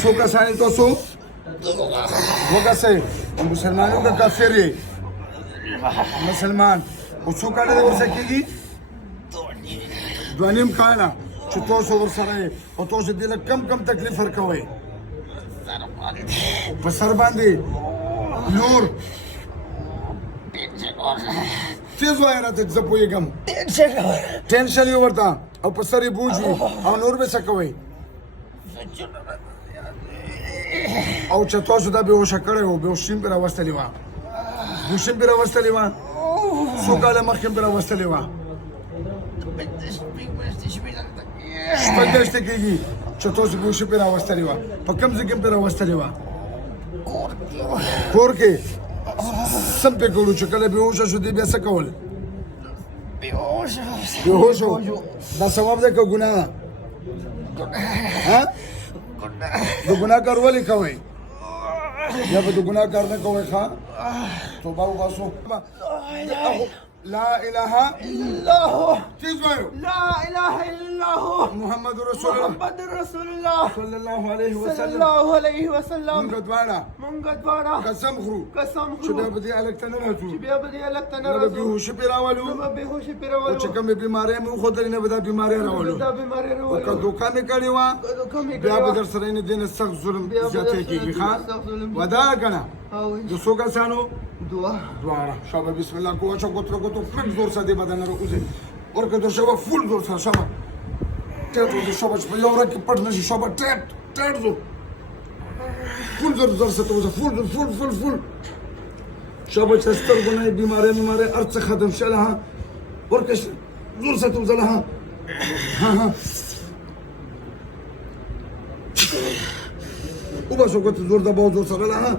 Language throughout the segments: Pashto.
सो कसानी तो सो वो कैसे मुसलमानों का काफिर है मुसलमान उसको काटे तो सकेगी द्वानिम खाना चुतो सो वर्षा है और तो से दिल कम तकलीफ फर्क हुए बसर बांधे नूर तेज वायरा ते जपोये गम टेंशन ही वर्ता और पसरी बूझी और नूर में सकवे او چې تاسو دا بهوشه کړی وو بهوشیم پرې راوستلې وه بهوشیم پرې راوستلې وه څو کاله مخکې پرې راوستلې وه شپږ میاشتې کېږي چې تاسو بهوشي پرې راوستلې وه په کوم ځای کې پرې راوستلې وه کور کې څه پرې کولو چې کله بهوشه شو دې بیا څه کول بهوش و دا ثواب دی که ګناه ده د ګناه کار ولې کوئ یا به د ګناه کار نه کوئ ښه توبه وباسو لا اله الا الله تیز وایو لا اله الا الله محمد رسول الله صلی الله علیه وسلم مونږ دواړه قسم خورو چې بیا به دې هلک ته نه راځو نه به بېهوشي پرې راولو او چې کومې بیمارۍ مې وښودلې نه به دا بیمارۍ راولو او که دوکه مې کړې وه بیا به در سره دې نه سخت ظلم زیاتی کېږي ښه ودا که نه د څو کسانو دواړه شابه بسم الله کو اچھا کوترو فل زور سره دې بدن راوځي ورکه د شابه فل زور سره شابه ټیټ وځي شابه په یو ورځ کې پټ نشي شابه ټیټ زور فل زور سره وځي فل شابه چې سترګو نه بیمارۍ هر څه ختم شله ها ورکه زور سره وځه ها وباسو کوت زور د باو زور سره ها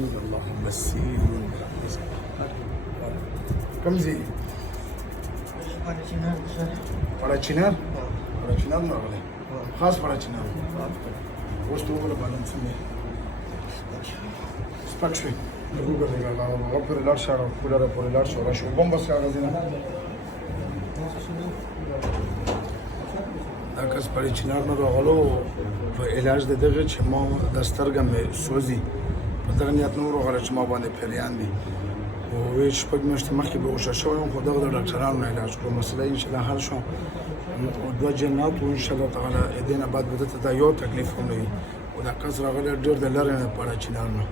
اللهم سير كم زي پڑا چنار نه غلې خاص پڑا چنار اوس ته وګوره باندې څنګه سپک شوي وګوره هغه پورې لاړ شه کولر پورې لاړ شه راشو بم بس کاغذ نه دا کس پړی چنار نه راغلو په علاج د دغه چې ما د سترګه مې سوځي په دغه نیت نه ورغله چې ما باندې پیریان دي او شپږ میاشتې مخکې بهوشه شوی یم خو دغه د ډاکټرانو نه علاج کړو مسله انشاءالله حل شو دوه جنات و انشاءالله تعالی دې نه بعد به دته دا یو تکلیف هم نه وي او دا کس راغلی ډېر د لرې نه پړه چنار نه